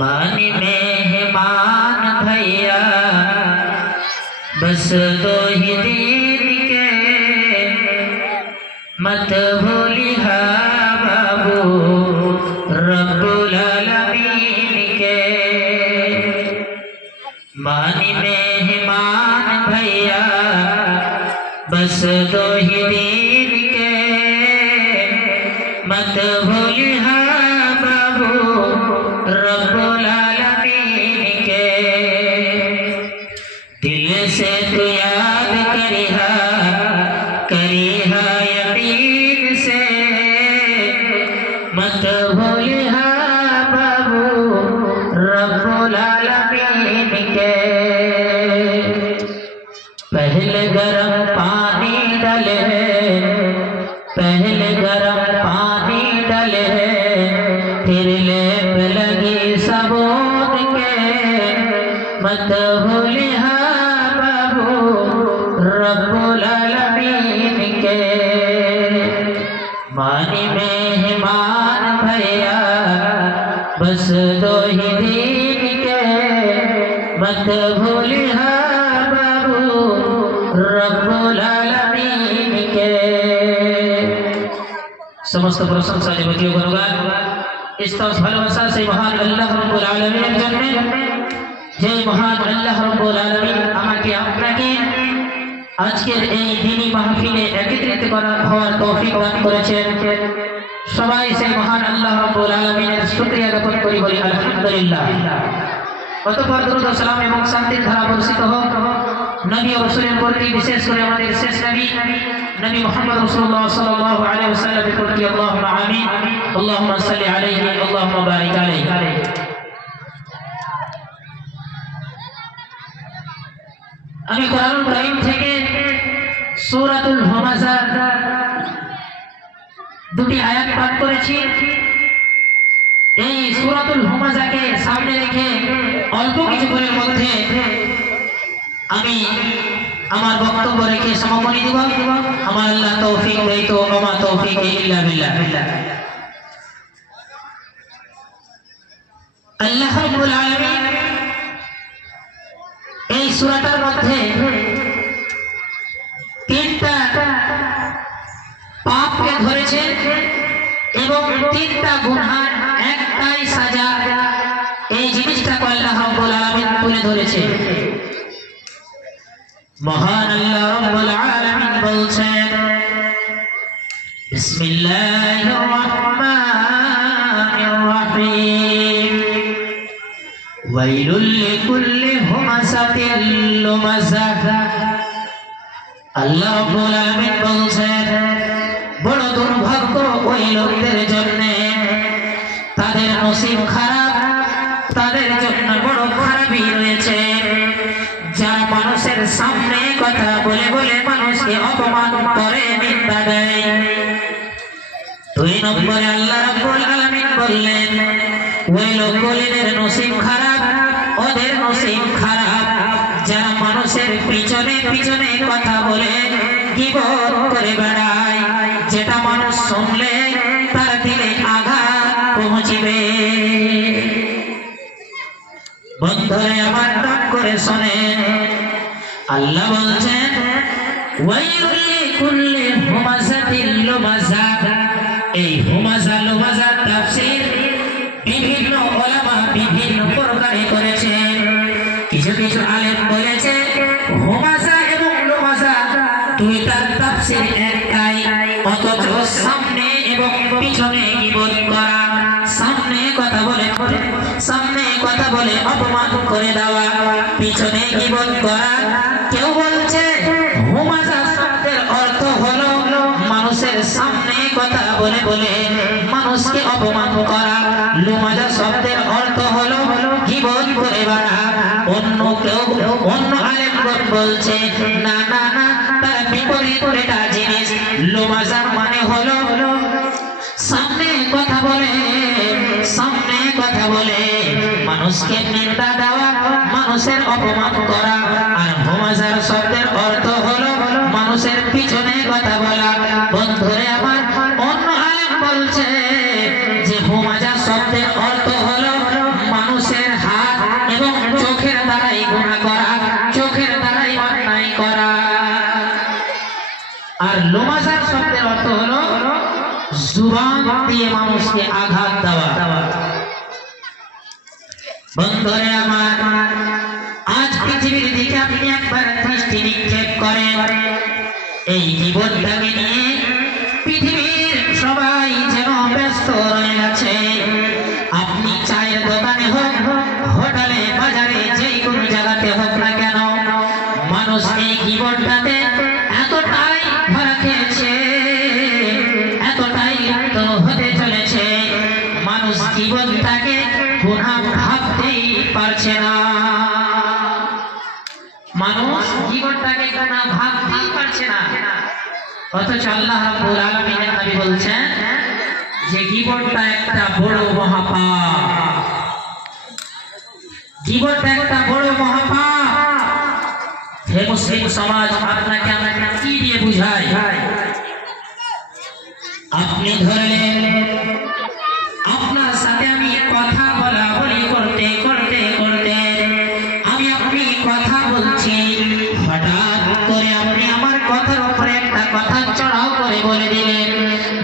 मानी मेहमान भैया बस 2 ही दिन के, मत भूलिहा बाबू रब्बुल आलमीन के। मानी मेहमान भैया बस 2 ही दिन के, मत भूलिहा बाबू रब्बुल आलमीन के। दिल से तू याद करिहा यकीन से, मत भूलिहा बाबू रब्बुल आलमीन के। पहले गरम पानी डाले, पहले गरम पानी डाले, फिर लेप लगी सबूत के, मत भूलिहा बाबू रब्बुल आलमीन के। मानी मेहमान भैया बस 2 ही दिन के, मत भूलिहा बाबू रब्बुल आलमीन के। समस्त प्रशंसा যাবতীয় গুণগান স্তব ভালোবাসা সেই মহান আল্লাহ রাব্বুল আলামিনের জন্য, যে মহান আল্লাহ রাব্বুল আলামিন আমাকে আপনাকে আজকের এই দিনী মাহফিলে একত্রিত হওয়ার তৌফিক দান করেছেন। সবাই সেই মহান আল্লাহ রাব্বুল আলামিনের শুকরিয়া জ্ঞাপন করি, বলি আলহামদুলিল্লাহ। অতঃপর দরুদ ও সালাম এবং শান্তির ধারা বর্ষিত হোক নবী ও রাসূলের প্রতি, বিশেষ করে আমাদের শেষ নবী মুহাম্মদ রাসূলুল্লাহ সাল্লাল্লাহু আলাইহি ওয়াসাল্লামের প্রতি। আল্লাহুম্মা আমিন, আল্লাহুম্মা সাল্লি আলাইহি, আল্লাহুম্মা বারিক আলাইহি। আমি কোরআনুল কারীম থেকে সূরাতুল হুমাযার 2টি আয়াত পাঠ করেছি। এই সূরাতুল হুমাযাকে সামনে রেখে অল্প কিছুক্ষণের মধ্যে আমি আমার বক্তব্য রেখে সমাপনী দিব। আমার আল্লাহ তৌফিক দেয়, ওমা তৌফিক ইল্লা বিল্লাহ। আল্লাহ রাব্বুল আলামিন এই সূরাটার মধ্যে 3টা পাপকে ধরেছে এবং 3টা গুনাহের একটাই সাজা। এই জিনিসটাকে আল্লাহ রাব্বুল আলামিন তুলে ধরেছে। মহান আল্লাহ রাব্বুল আলামিন বলছেন, বিসমিল্লাহির রহমানির রহিম, ওয়াইলুল লিকুল্লি হুমাযাতিল লুমাযাহ। আল্লাহ রাব্বুল আলামিন বলছেন, বড় দুর্ভাগ্য ওই লোকদের জন্য, তাদের নসিব খারাপ, তাদের জন্য বড় খারাপই রয়েছে, যারা মানুষের সামনে কথা বলে বলে মানুষকে অপমান করে, নিন্দা দেয়। 2 নম্বরে আল্লাহ রাব্বুল আলামিন বললেন, ওই লোকগুলির নসিব খারাপ, ওদের নসিব খারাপ, যারা মানুষের পিছনে পিছনে কথা বলে গীবত করে বেড়ায়, যেটা মানুষ শুনলে তার দিলে আঘাত পৌঁছবে। বন্ধুরে আমার নাম করে শোনেন, আল্লাহ বলছেন, ওয়াইলুল লিকুল্লি হুমাযাতিল লুমাযাহ। এই হুমাযা লুমাযা তাফসীর বিভিন্ন উলামা বিভিন্ন প্রকারে করেছেন। কিছু কিছু আলেম বলেছে হুমাযা এবং লুমাযা 2টার তাফসীর একটাই, অথচ সামনে এবং পিছনে গীবত করা, সামনে কথা বলে অপমান করে দেওয়া, পিছনে গীবত করা। কেউ বলছে হুমাযা শব্দের অর্থ হলো মানুষের সামনে কথা বলে বলে মানুষকে অপমান করা, লুমাযা শব্দের অর্থ হলো গীবত করে বেড়া। অন্য আলেমগণ বলছে না না না, তার বিপরীত একটা জিনিস। লুমাযা মানে হলো সামনে কথা বলে মানুষকে নিন্দা দেওয়া, মানুষের অপমান করা। আর হুমাযার শব্দের অর্থ হলো মানুষের পিছনে কথা বলা। বন্ধুরে আমার, অন্য আলেম বলছে যে হুমাযা শব্দের অর্থ হলো মানুষের বন্ধুরে আমার, আজ পৃথিবীর দিকে আপনি একবার দৃষ্টি নিক্ষেপ করেন, এই জীবনটাকে নিয়ে পৃথিবীর সবাই যেন ব্যস্ত রয়ে গেছে। আপনি চায়ের দোকানে হোক, হোটেলে, বাজারে, যে কোনো জায়গাতে হোক না কেন, মানুষ এই জীবনটাতে এতটাই ধরা খেয়েছে, এতটাই লিপ্ত হতে চলেছে, মানুষ জীবনটাকে গুনাহ ভাবতেই পারছে না। মানুষ জীবনটাকে গুনাহ ভাবতেই পারছে না। অথচ আল্লাহ রাব্বুল আলামিনের নবী বলছেন যে জীবনটা একটা বড় মহাপাপ, জীবনটা একটা বড় মহাপাপ। হে মুসলিম সমাজ, আপনাকে আমাকে কি দিয়ে বুঝাই? আপনি ধরলেন আপনার সাথে আমি কথা বলা বলি করতে করতে করতে আমি আপনি কথা বলছি, হঠাৎ করে আপনি আমার কথার উপরে একটা কথা চড়াও করে বলে দিলেন,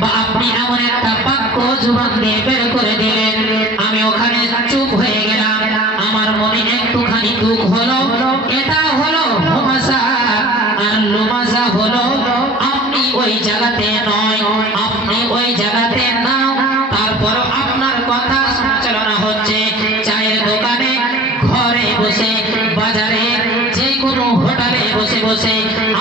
বা আপনি এমন একটা বাক্য জবান দিয়ে বের করে দিলেন, আমি ওখানে চুপ হয়ে গেলাম। আমার মনে একটুখানি দুঃখ হলো। এটা হলো হুমাসা, আর লুমাসা হলো আপনি ওই জায়গাতে নয়, আপনি ওই জায়গাতে নাও, তারপর আপনার কথা সঞ্চালনা হচ্ছে চায়ের দোকানে, ঘরে বসে, বাজারে, যে কোনো হোটেলে বসে বসে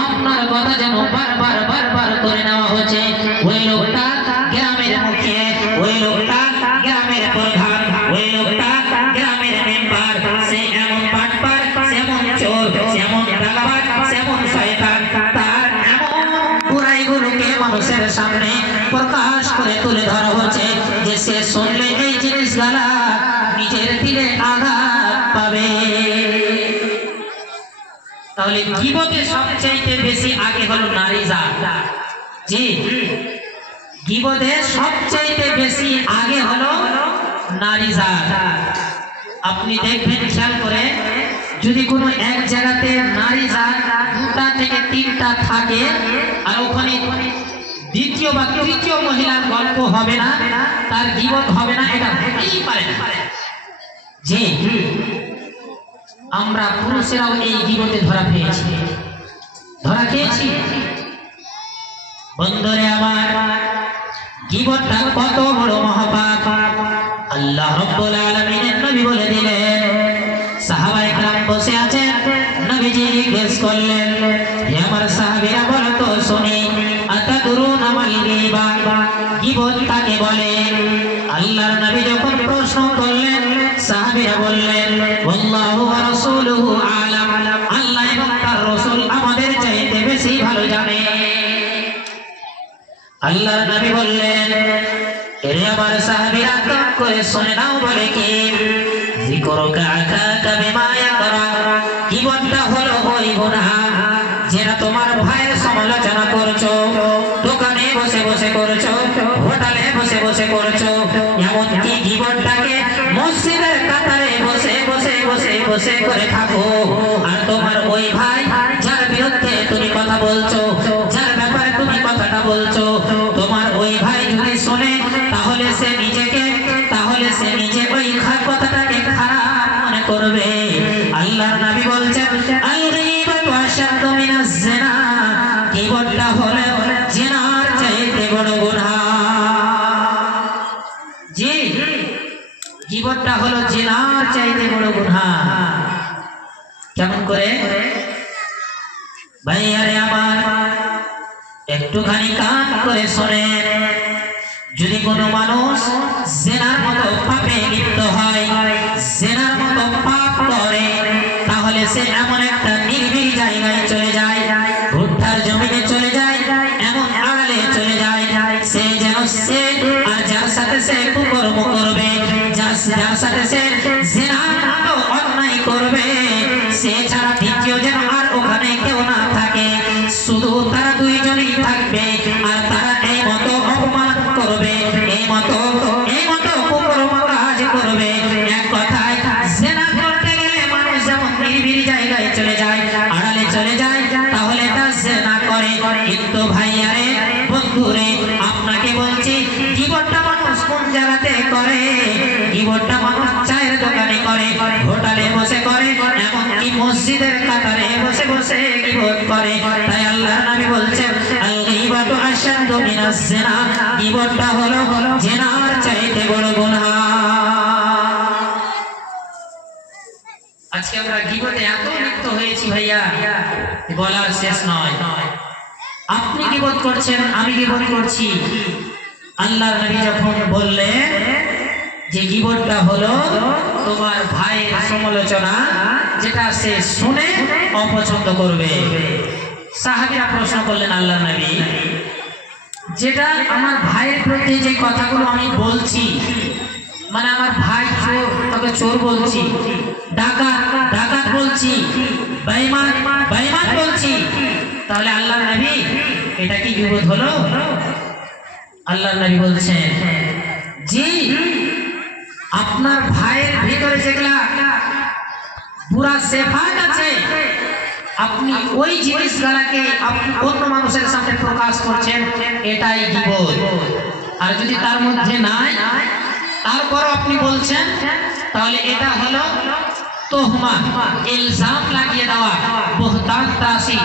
আপনার কথা যেন বারবার বারবার করে নেওয়া হচ্ছে। ওই লোকটা গ্রামের মুখে, ওই লোকটা গ্রামের প্রধান, ওই লোকটা গ্রামের মেম্বার, সে এমন বাটপার, সেমন চোর, সেমন ডাকাত, সেমন শয়তান, তার এমন বুরাইগুলোকে মানুষের সামনে প্রকাশ করে তুলে ধরা হচ্ছে যে সে শুনলে এই জিনিসগুলা নিজের দিলে আঘাত পাবে। তাহলে গীবতে সবচাইতে বেশি আগে হলো নারী জাত। জি, গীবতে সবচাইতে বেশি আগে হলো নারী জাত। আপনি দেখবেন খেয়াল করে, যদি কোনো এক জায়গাতে নারী জাত 2টা থেকে 3টা থাকে আর ওখানে দ্বিতীয় বা তৃতীয় মহিলার গল্প হবে না, তার গীবত হবে না, এটা হতেই পারে না। জি, আমরা পুরুষেরাও এই গীবতে ধরা খেয়েছি। বন্ধুরে আমার, গীবতটা কত বড় মহাপাপ আল্লাহ রাব্বুল আলামিনের নবী বলে দিলেন। সাহাবায়ে কেরাম বসে আছেন, নবীজি জিজ্ঞেস করলেন, হে আমার সাহাবীরা বলো তো শুনি, আতাদরুনা মাল গীবা, গীবত কাকে বলে? আল্লাহর নবী যখন প্রশ্ন করলেন, সাহাবীরা বললেন, আল্লাহু ওয়া রাসূলুহু আ'লাম, আল্লাহ এবং তার রাসূল আমাদের চাইতে বেশি ভালো জানে। আল্লাহর নবী বললেন, হে আমার সাহাবীরা কান করে শুনে নাও, বলে কি? যিকরুকা আকাকা বিমা ইয়াকরা, গীবতটা হলো ওই গুনাহ যেটা তোমার ভাইয়ের সমালোচনা করছো, দোকানে বসে বসে করছো, হোটেলে বসে বসে করছো, এমনকি গীবতটাকে মসজিদের কাতারে বসে বসে বসে বসে করে থাকো। আর তোমার ওই ভাই যার বিরুদ্ধে তুমি কথা বলছো, যার ব্যাপারে তুমি কথাটা বলছো, তোমার ওই ভাই যদি শুনে তাহলে সে নিজে ওই কথাটাকে খারাপ মনে করবে। আল্লাহর নবী বলছেন, আল গীবাতু আশাদ্দু মিনাজ জিনা, গীবতটা হলো জিনার চাইতে বড় গুনাহ। জি, গীবতটা হলো জিনার চাইতে বড় গুনাহ। কেমন করে? ভাইয়ারে আমার, একটুখানি কান করে শোনেন। যদি কোনো মানুষ জিনার মতো পাপে লিপ্ত হয়, জিনার মতো পাপ করে, তাহলে সে এমন একটা নির্ভীক জায়গায় চলে যায়, ভুট্টার জমিনে চলে যায়, এমন আড়ালে চলে যায়, সে যেন সে আর যার সাথে সে কুকর্ম করবে, যার সাথে সে জিনার মতো অন্যায় করবে, সে ছাড়া দ্বিতীয় যেন আর ওখানে কেউ না থাকে, শুধু তারা দুইজনই থাকবে। আর তারা এই মতো অপমান করবে, এই মতো কুকর্ম করে। তাই আল্লাহর নবী বলছেন আল গীবাতু আশাদ্দু মিনাজ জিনা, গীবতটা হলো জিনার চাইতে বড় গুনাহ। আজকে আমরা গীবতে এত লিপ্ত হয়েছি ভাইয়া, বলার শেষ নয়। আপনি গীবত করছেন, আমি গীবত করছি। আল্লাহর নবী যখন বললেন যে গীবতটা হলো তোমার ভাইয়ের সমালোচনা, যেটা সে শুনে অপছন্দ করবে। সাহাবীরা প্রশ্ন করলেন আল্লাহর নবী, যেটা আমার ভাইয়ের প্রতি যে কথাগুলো আমি বলছি, মানে আমার ভাই চোর, তবে চোর বলছি, ডাকাত ডাকাত বলছি, বেঈমান বেঈমান বলছি, তাহলে আল্লাহর নবী এটা কি গীবত হলো? আল্লাহর নবী বলছেন জি, আপনার ভাইয়ের ভিতরে যেগুলা বুরা সিফাত আছে, আপনি ওই জিনিসগুলোকে আপনি অন্য মানুষের সামনে প্রকাশ করছেন, এটাই গীবত। আর যদি তার মধ্যে নাই, তারপরও আপনি বলছেন, তাহলে এটা হলো তোহমা, ইলজাম লাগিয়ে দেওয়া, বুহতান তাসি,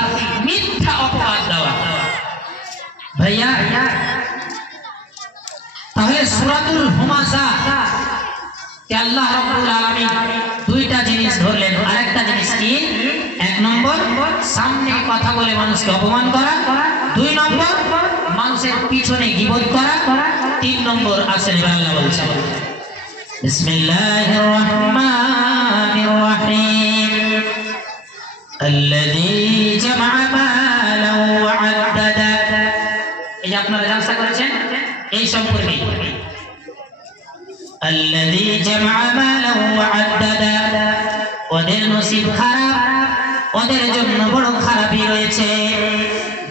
মিথ্যা অপবাদ দেওয়া। ভাইয়া, তাহলে সূরাতুল হুমাযা তে আল্লাহ রাব্বুল আলামিন দুইটা জিনিস ধরলেন। আরেকটা জিনিস কি? এক নম্বর সামনে কথা বলে মানুষকে অপমান করা, দুই নম্বর মানুষের পিছনে গীবত করা, তিন নম্বর আসেন আল্লাহ বলছেন বিসমিল্লাহির রহমানির রহিম আল্লাযী জামআ মালান ওয়া আদ্দাদা। এই আপনারা জালসা করেছেন এই সম্পর্কে, আল্লাযী জামআ মালান ওয়া আদ্দাদা, ওদের নসিব খারাপ, ওদের জন্য বড় খারাপই রয়েছে।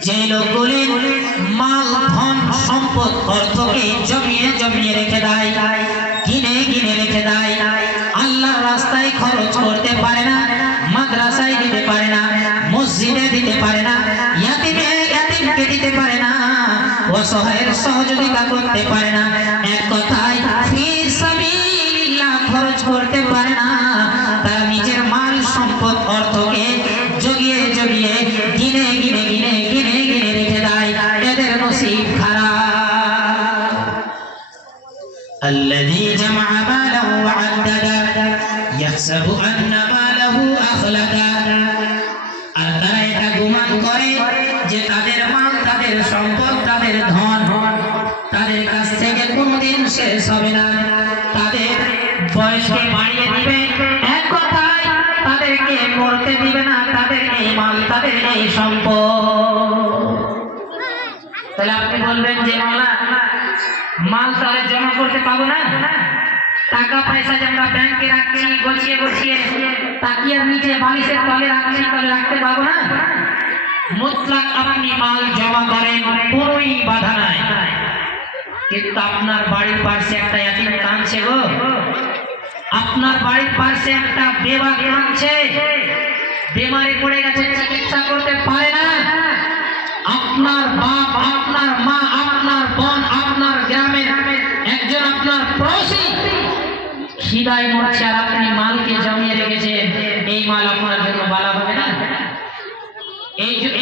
যে লোকগুলি মাল ধন সম্পদ অর্থকে জমিয়ে জমিয়ে রেখে দেয়, কিনে কিনে রেখে দেয়, আল্লাহর রাস্তায় খরচ করতে পারে না, মাদ্রাসায় দিতে পারে না, মসজিদে দিতে পারে না, ইয়াতিমকে দিতে পারে না, অসহায়ের সহযোগিতা করতে পারে না, এক কথায় ফি সাবিলিল্লাহ খরচ করতে পারে না, তারা নিজের মাল সম্পদ অর্থকে জগিয়ে জগিয়ে গিনে গিনে গিনে গিনে গিনে রেখে দেয়, এদের নসিব খারাপ। আল্লাযী জামআ মালাহু ওয়া আদ্দাদা ইয়াহসাবু আন্না মালাহু আখলাদা। আর তারা এটা গুমান করে যে তাদের মাল, তাদের সম্পদ, তাদের ধন তাদের কাছ থেকে কোনোদিন শেষ হবে না, তাদের বয়সকে বাড়িয়ে দিবে, এক কথায় তাদেরকে মরতে দিবে না, তাদের এই মাল, তাদের এই সম্পদ। তাহলে আপনি বলবেন যে মাল তাহলে জমা করতে পাবো না, টাকা পয়সা যে আমরা ব্যাংকে রাখছি গছিয়ে গছিয়ে তাকিয়ার নিচে বালিশের তলে রাখছি, তাহলে রাখতে পাবো না? মুতলাক আপনি মাল জমা করেন, কোনোই বাধা নাই, কিন্তু আপনার বাড়ির পাশে একটা ইয়াতিম কাঁদছে গো, আপনার বাড়ির পাশে একটা বেবা কাঁদছে, বেমারে পড়ে গেছে, চিকিৎসা করতে পারে না, আপনার বাপ, আপনার মা, আপনার বোন, আপনার গ্রামের একজন আপনার পড়োশী খিদায় মরছে, আর আপনি মালকে জমিয়ে রেখেছেন, এই মাল আপনার জন্য বালা হবে না?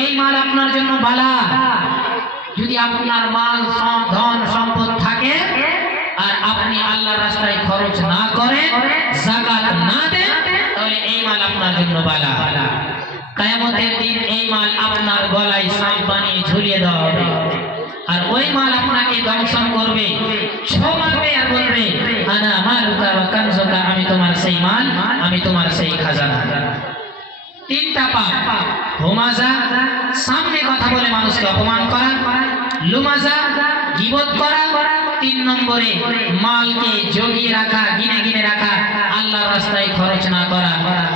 এই মাল আপনার জন্য বালা। যদি আপনার মাল ধন সম্পদ থাকে আর আপনি আল্লাহর রাস্তায় খরচ না করেন, যাকাত না দেন, তাহলে এই মাল আপনার জন্য বালা। কিয়ামতের দিন এই মাল আপনার গলায় সাপ বানিয়ে ঝুলিয়ে দেওয়া হবে, আর ওই মাল আপনাকে দংশন করবে, ছো মারবে আর বলবে আনা মালুকা ওয়া কানজুকা, আমি তোমার সেই মাল, আমি তোমার সেই খাজানা। তিনটা পাপ: হুমাজা, সামনে কথা বলে মানুষকে অপমান করা; লুমাজা, গীবত করা; তিন নম্বরে মালকে জগিয়ে রাখা, গিনে গিনে রাখা, আল্লাহর রাস্তায় খরচ না করা।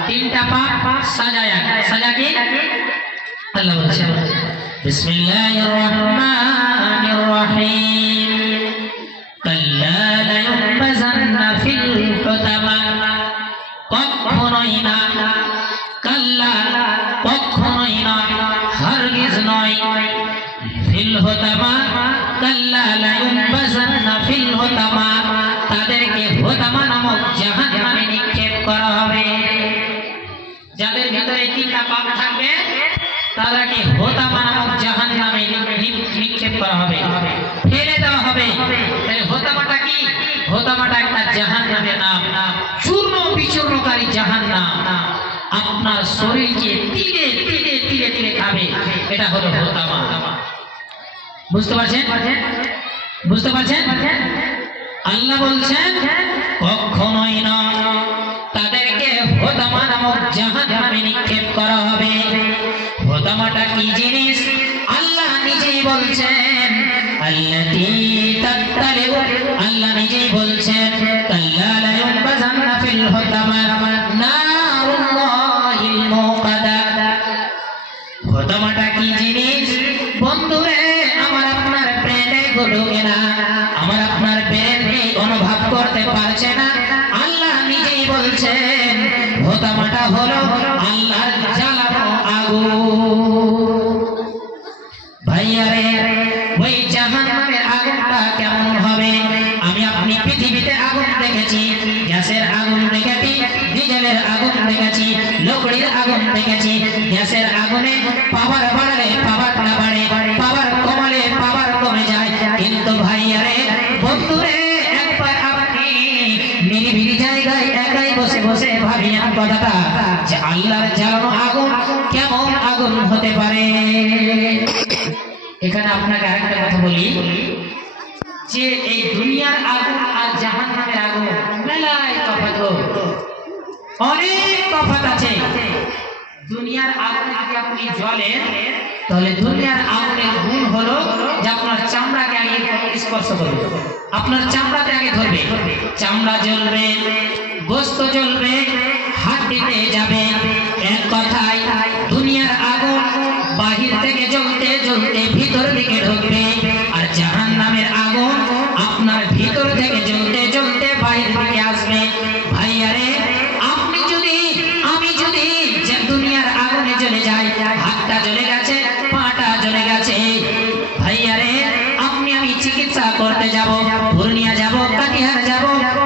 তিনটা পাপ সাজায়া। সাজা কি? আল্লাহ বলছেন বিসমিল্লাহির রহমানির রহিম কাল্লা লা ইউবাযান্না ফিল হুতামা। কখনোই না, কাল্লা কখনোই নয়, হারগিজ নয়, ফিল হুতামা, কাল্লা লা ইউবাযান্না ফিল হুতামা, তাদেরকে হুতামা নামক জাহান্নামে নিক্ষেপ করা হবে। যাদের ভিতরে তিনটা পাপ থাকবে তাদেরকে হোতামা নামক জাহান্নামে নিক্ষেপ করা হবে, ফেলে দেওয়া হবে। তাহলে হোতামাটা কি? হোতামাটা একটা জাহান্নামের নাম, চূর্ণ বিচূর্ণকারী জাহান্নাম। আপনার শরীরকে তিলে তিলে তিলে তিলে খাবে, এটা হলো হোতামা। বুঝতে পারছেন? বুঝতে পারছেন? আল্লাহ বলছেন কখনোই না, তাদেরকে হোতামা নামক জাহান্নামে নিক্ষেপ করা হবে। হোতামাটা কি জিনিস? আল্লাহ নিজেই বলছেন, আল্লাতী তাত্তালিউ, আল্লাহ নিজেই বলছেন কাল্লা লা ইউনবাযান্না ফিল হোতামা নারুল্লাহিল মুকাদা। হোতামাটা কি জিনিস? বন্ধুরে আমার আপনার ব্রেনে ঘটে না, আমার আপনার ব্রেনে অনুভব করতে পারছে না। আল্লাহ নিজেই বলছেন হোতামাটা হলো আল্লাহর জ্বালানো আগুন। ভাইয়ারে, ওই জাহান্নামের আগুনটা কেমন হবে? আমি আপনি পৃথিবীতে আগুন দেখেছি, গ্যাসের আগুন দেখেছি, ডিজেলের আগুন দেখেছি, লকড়ির আগুন দেখেছি। গ্যাসের আগুনে পাওয়ার বাড়লে পাওয়ারটা বাড়ে, পাওয়ার কমালে পাওয়ার কমে যায়। কিন্তু ভাইয়ারে, বন্ধুরে, একবার আপনি নিরিবিলি জায়গায় একাই বসে বসে ভাবিয়া কথাটা যে আল্লাহর জ্বালানো আগুন কেমন আগুন হতে পারে। এখানে আপনাকে আরেকটা কথা বলি যে এই দুনিয়ার আগুন আর জাহান্নামের আগুন মেলায় তফাৎ, অনেক তফাৎ আছে। দুনিয়ার আগুন যদি আপনি জ্বলেন, তাহলে দুনিয়ার আগুনের গুণ হলো যে আপনার চামড়াকে আগে স্পর্শ করবে, আপনার চামড়াতে আগে ধরবে, চামড়া জ্বলবে, গোস্ত জ্বলবে, হাড্ডিতে যাবে। এক কথায় দুনিয়ার আগুন বাহির থেকে জ্বলতে জ্বলতে ভিতর দিকে ঢুকবে, আর জাহান্নামের আগুন আপনার ভিতর থেকে জ্বলতে জ্বলতে বাহির দিকে আসবে। ভাইয়ারে, আপনি যদি আমি যদি দুনিয়ার আগুনে জ্বলে যাই, হাতটা জ্বলে গেছে, পাটা জ্বলে গেছে, ভাইয়ারে, আপনি আমি চিকিৎসা করতে যাব, পূর্ণিয়া যাব, কাটিহার যাব,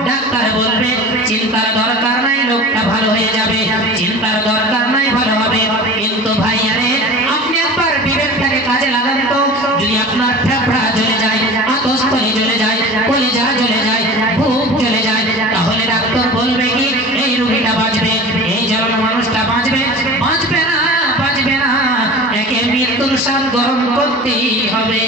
ডাক্তার বলবে চিন্তার দরকার নাই, লোকটা ভালো হয়ে যাবে, চিন্তার দরকার নাই, ভালো হবে। কিন্তু ভাইয়ারে, আপনি একবার বিবেকটাকে কাজে লাগান তো, যদি আপনার ফেফড়া জ্বলে যায়, আতস্থলি জ্বলে যায়, কলিজা জ্বলে যায়, বুক জ্বলে যায়, তাহলে ডাক্তার বলবে কি এই রোগীটা বাঁচবে, এই জ্বলানো মানুষটা বাঁচবে? বাঁচবে না, বাঁচবে না। একে মৃত্যুর স্বাদ গ্রহণ করতেই হবে।